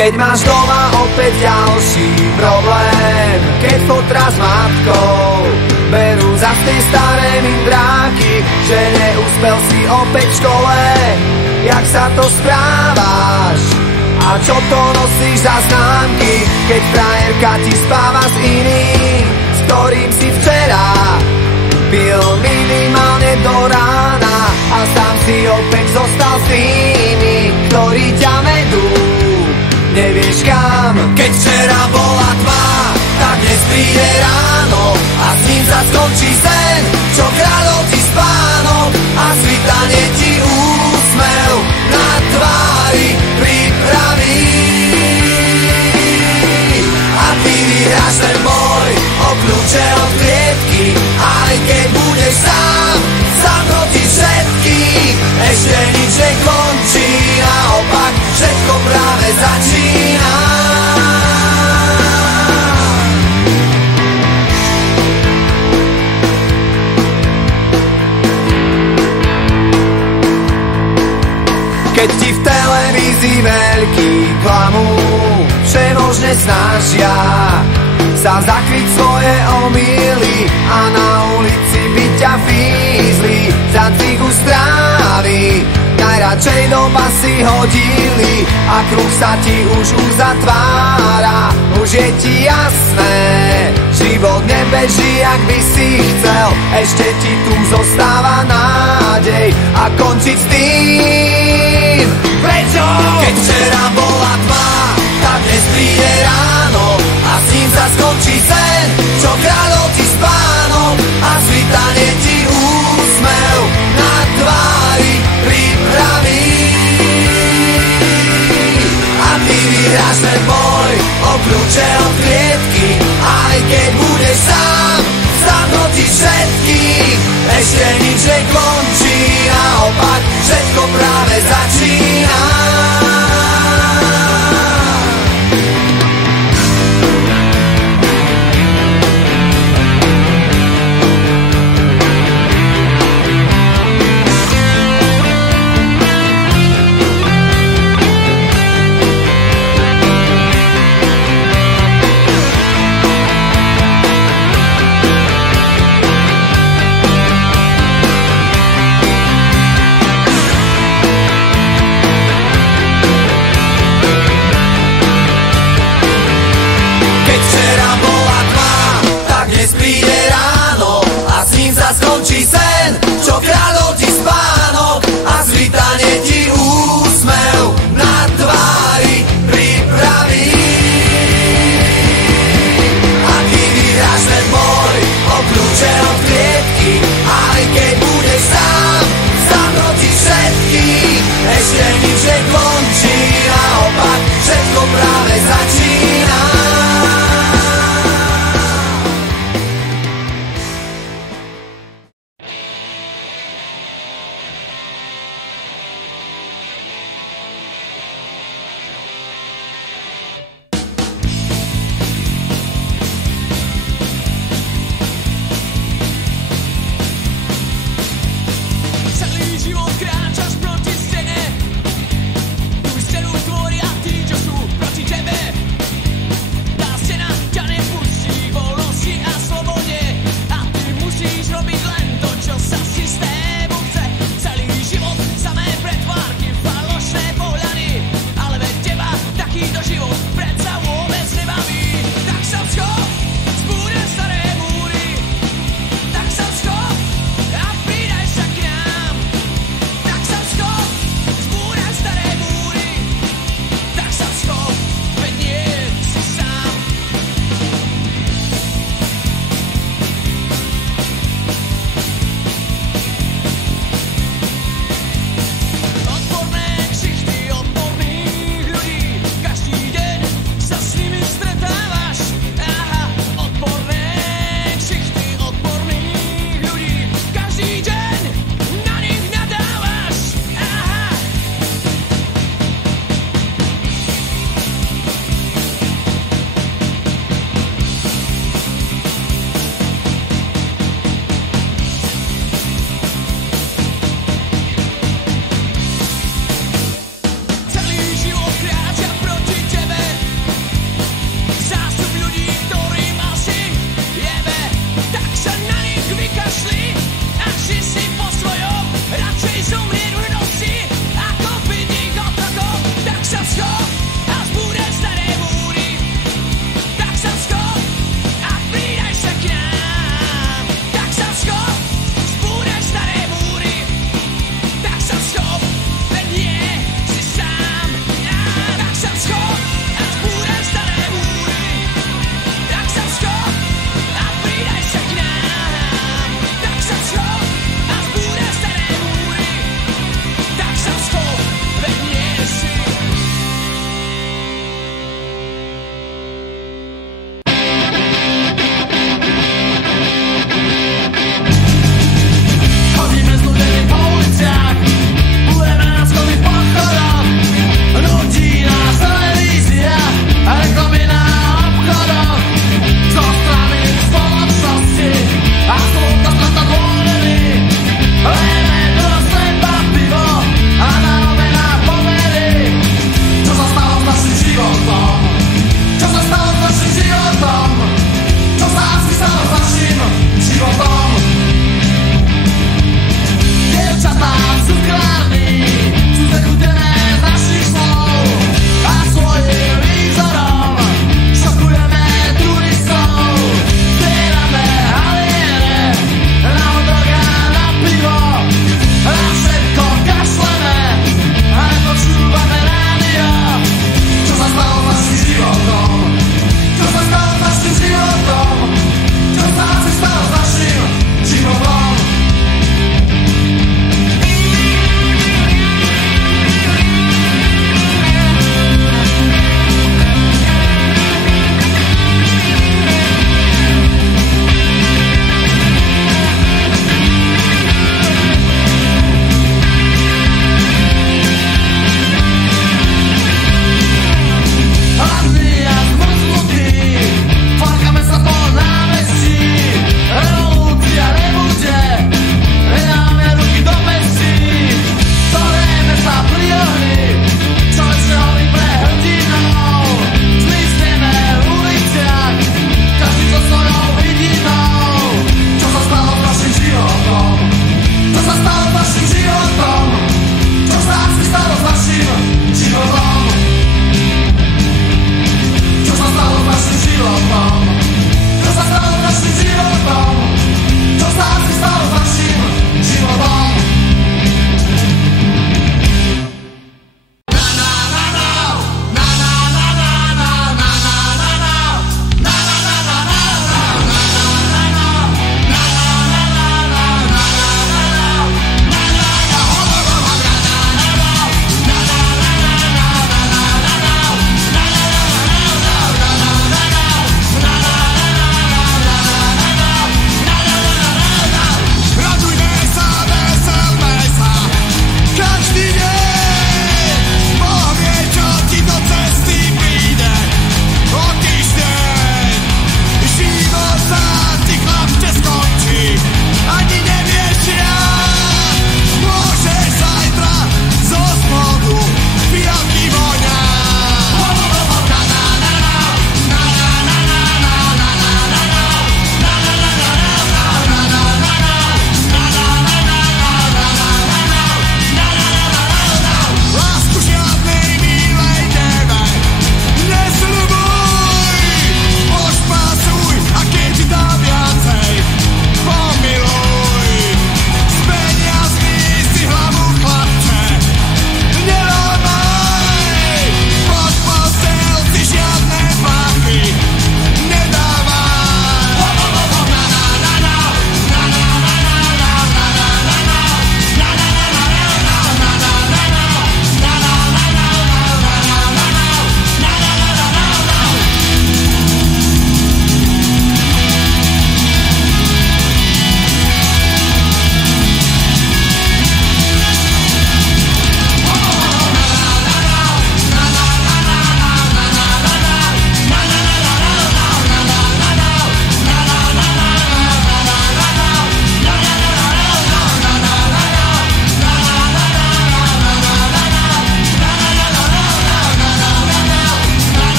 Keď máš doma opäť ďalší problém, keď fotra s matkou berú za tie staré mindráky, že neúspel si opäť v škole. Jak sa to správaš? A čo to nosíš za známky, keď frajerka ti spáva s iným, s ktorým si včera pil minimálne do rána a sám si opäť zostal s tými, ktorí ťa vedú nevieš kam. Keď včera bola tma, tak dnes príde ráno a s ním sa skončí sen, čo kradol ti spánok a svitanie ti úsmev na tvári pripraví. A ty vyhráš ten boj o kľúče od klietky, aj keď budeš sám proti všetkých. Ešte nič nekončí, naopak všetko práve začína. Keď ti v televízii veľký klamú, všemožne snažia sa zakryť svoje omýly a na ulici by ťa fízli za cigu strávy. Najradšej do basy hodili a kruh sa ti už uzatvára. Už je ti jasné, život nebeží, jak by si chcel. Ešte ti tu zostáva nádej a končiť s tým. Prečo? Keď včera bola tma, tak dnes príde ráno a s ním sa skončí